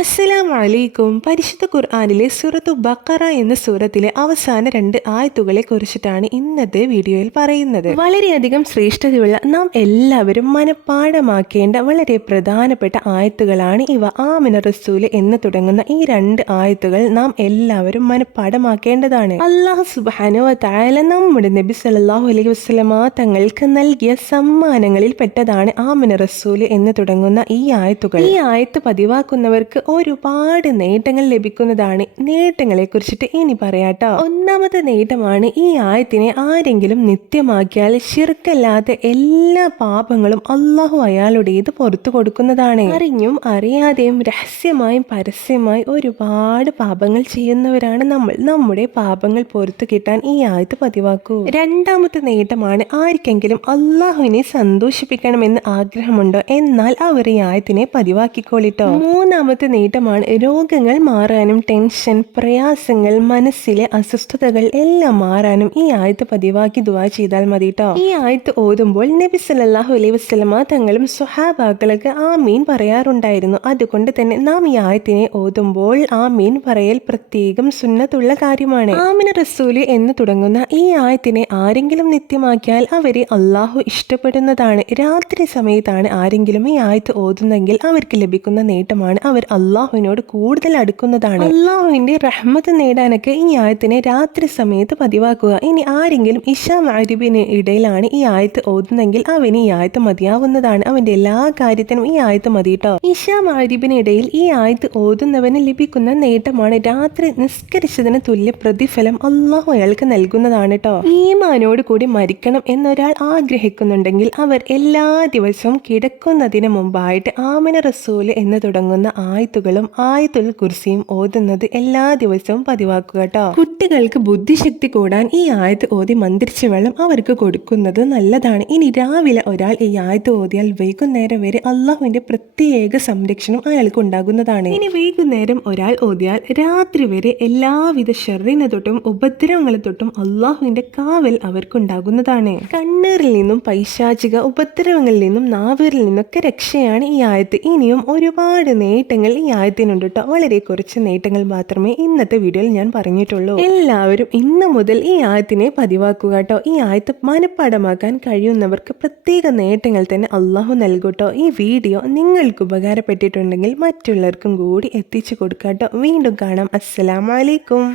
അസ്സലാമു അലൈക്കും. പരിശുദ്ധ ഖുർആനിലെ സൂറത്തു ബഖറ എന്ന സൂറത്തിലെ അവസാന 2 ആയത്തുകളെ കുറിച്ചിട്ടാണ് ഇന്നത്തെ വീഡിയോയിൽ പറയുന്നത്. വളരെയധികം ശ്രേഷ്ഠതയുള്ള നാം എല്ലാവരും മനഃപ്പാഠമാക്കേണ്ട വളരെ പ്രധാനപ്പെട്ട ആയത്തുകളാണ് ഇവ. ആമിന റസൂല് എന്ന് തുടങ്ങുന്ന ഈ 2 ആയത്തുകൾ നാം എല്ലാവരും മനഃപ്പാഠമാക്കേണ്ടതാണ്. അല്ലാഹു സുബ്ഹാനഹു വ തആല നമ്മുടെ നബി സല്ലല്ലാഹു അലൈഹി വസല്ലമ തങ്ങൾക്ക് നൽകിയ സമ്മാനങ്ങളിൽ പെട്ടതാണ് ആമിന റസൂല് എന്ന് തുടങ്ങുന്ന ഈ ആയത്തുകൾ. ഈ ആയത്ത് പതിവാക്കുന്നവർക്ക് ഒരുപാട് നേട്ടങ്ങൾ ലഭിക്കുന്നതാണ്. നേട്ടങ്ങളെ കുറിച്ചിട്ട് ഇനി പറയാട്ടോ. ഒന്നാമത്തെ നേട്ടമാണ്, ഈ ആയത്തിനെ ആരെങ്കിലും നിത്യമാക്കിയാൽ ശിർക്കല്ലാത്ത എല്ലാ പാപങ്ങളും അള്ളാഹു അയാളുടേത് പുറത്തു കൊടുക്കുന്നതാണ്. അറിഞ്ഞും അറിയാതെയും രഹസ്യമായും പരസ്യമായി ഒരുപാട് പാപങ്ങൾ ചെയ്യുന്നവരാണ് നമ്മൾ. നമ്മുടെ പാപങ്ങൾ പുറത്തു കിട്ടാൻ ഈ ആയത്ത് പതിവാക്കൂ. രണ്ടാമത്തെ നേട്ടമാണ്, ആർക്കെങ്കിലും അള്ളാഹുവിനെ സന്തോഷിപ്പിക്കണമെന്ന് ആഗ്രഹമുണ്ടോ എന്നാൽ അവർ ഈ ആയത്തിനെ പതിവാക്കിക്കോളിട്ടോ. മൂന്നാമത്തെ നേട്ടമാണ്, രോഗങ്ങൾ മാറാനും ടെൻഷൻ, പ്രയാസങ്ങൾ, മനസ്സിലെ അസ്വസ്ഥതകൾ എല്ലാം മാറാനും ഈ ആയത്ത് പതിവാക്കി ദുആ ചെയ്താൽ മതിട്ടോ. ഈ ആയത്ത് ഓതുമ്പോൾ നബി സല്ലല്ലാഹു അലൈഹി വസല്ലമ തങ്ങളും സ്വഹാബാക്കളൊക്കെ ആമീൻ പറയാറുണ്ടായിരുന്നു. അതുകൊണ്ട് തന്നെ നാം ഈ ആയത്തിനെ ഓതുമ്പോൾ ആമീൻ പറയൽ പ്രത്യേകം സുന്നത്തുള്ള കാര്യമാണ്. ആമിന റസൂല് എന്ന് തുടങ്ങുന്ന ഈ ആയത്തിനെ ആരെങ്കിലും നിത്യമാക്കിയാൽ അവരെ അള്ളാഹു ഇഷ്ടപ്പെടുന്നതാണ്. രാത്രി സമയത്താണ് ആരെങ്കിലും ഈ ആയത്ത് ഓതുന്നെങ്കിൽ അവർക്ക് ലഭിക്കുന്ന നേട്ടമാണ്, അവർ അള്ളാഹുവിനോട് കൂടുതൽ അടുക്കുന്നതാണ്. അള്ളാഹുവിന്റെ റഹ്മത്ത് നേടാനൊക്കെ ഈ ആയത്തിനെ രാത്രി സമയത്ത് പതിവാക്കുക. ഇനി ആരെങ്കിലും ഇശാ മഗ്‌രിബിന് ഇടയിലാണ് ഈ ആയത്ത് ഓതുന്നെങ്കിൽ അവന് ഈ ആയത്ത് മതിയാവുന്നതാണ്. അവന്റെ എല്ലാ കാര്യത്തിനും ഈ ആയത്ത് മതിട്ടോ. ഇശാ മഗ്‌രിബിന് ഇടയിൽ ഈ ആയത്ത് ഓതുന്നവന് ലഭിക്കുന്ന നേട്ടമാണ്, രാത്രി നിസ്കരിച്ചതിന് തുല്യ പ്രതിഫലം അള്ളാഹു അയാൾക്ക് നൽകുന്നതാണ് കേട്ടോ. ഈമാനോട് കൂടി മരിക്കണം എന്നൊരാൾ ആഗ്രഹിക്കുന്നുണ്ടെങ്കിൽ അവർ എല്ലാ ദിവസവും കിടക്കുന്നതിന് മുമ്പായിട്ട് ആമിന റസൂല് എന്ന് തുടങ്ങുന്ന ആയത്തുകളും ആയത്തുൽ കുർസിയും ഓതുന്നത് എല്ലാ ദിവസവും പതിവാക്കുക കേട്ടോ. കുട്ടികൾക്ക് ബുദ്ധിശക്തി കൂടാൻ ഈ ആയത്ത് ഓതി മന്ത്രിച്ച വെള്ളം അവർക്ക് കൊടുക്കുന്നത് നല്ലതാണ്. ഇനി രാവിലെ ഒരാൾ ഈ ആയത്ത് ഓതിയാൽ വൈകുന്നേരം വരെ അള്ളാഹുവിന്റെ പ്രത്യേക സംരക്ഷണം അയാൾക്ക് ഉണ്ടാകുന്നതാണ്. ഇനി വൈകുന്നേരം ഒരാൾ ഓതിയാൽ രാത്രി വരെ എല്ലാവിധ ഷർറിനെ തൊട്ടും ഉപദ്രവങ്ങളെ തൊട്ടും അള്ളാഹുവിന്റെ കാവൽ അവർക്കുണ്ടാകുന്നതാണ്. കണ്ണീറിൽ നിന്നും പൈശാചിക ഉപദ്രവങ്ങളിൽ നിന്നും നാവേറിൽ നിന്നൊക്കെ രക്ഷയാണ് ഈ ആയത്ത്. ഇനിയും ഒരുപാട് നേട്ടങ്ങൾ ഈ ആയത്തിനുണ്ട് കേട്ടോ. വളരെ കുറച്ച് നേട്ടങ്ങൾ മാത്രമേ ഇന്നത്തെ വീഡിയോയിൽ ഞാൻ പറഞ്ഞിട്ടുള്ളൂ. എല്ലാവരും ഇന്ന് മുതൽ ഈ ആയത്തിനെ പതിവാക്കുക കേട്ടോ. ഈ ആയത്ത് മനഃപ്പാഠമാക്കാൻ കഴിയുന്നവർക്ക് പ്രത്യേക നേട്ടങ്ങൾ തന്നെ അള്ളാഹു നൽകൂട്ടോ. ഈ വീഡിയോ നിങ്ങൾക്ക് ഉപകാരപ്പെട്ടിട്ടുണ്ടെങ്കിൽ മറ്റുള്ളവർക്കും കൂടി എത്തിച്ചു കൊടുക്കാട്ടോ. വീണ്ടും കാണാം. അസ്സലാമു അലൈക്കും.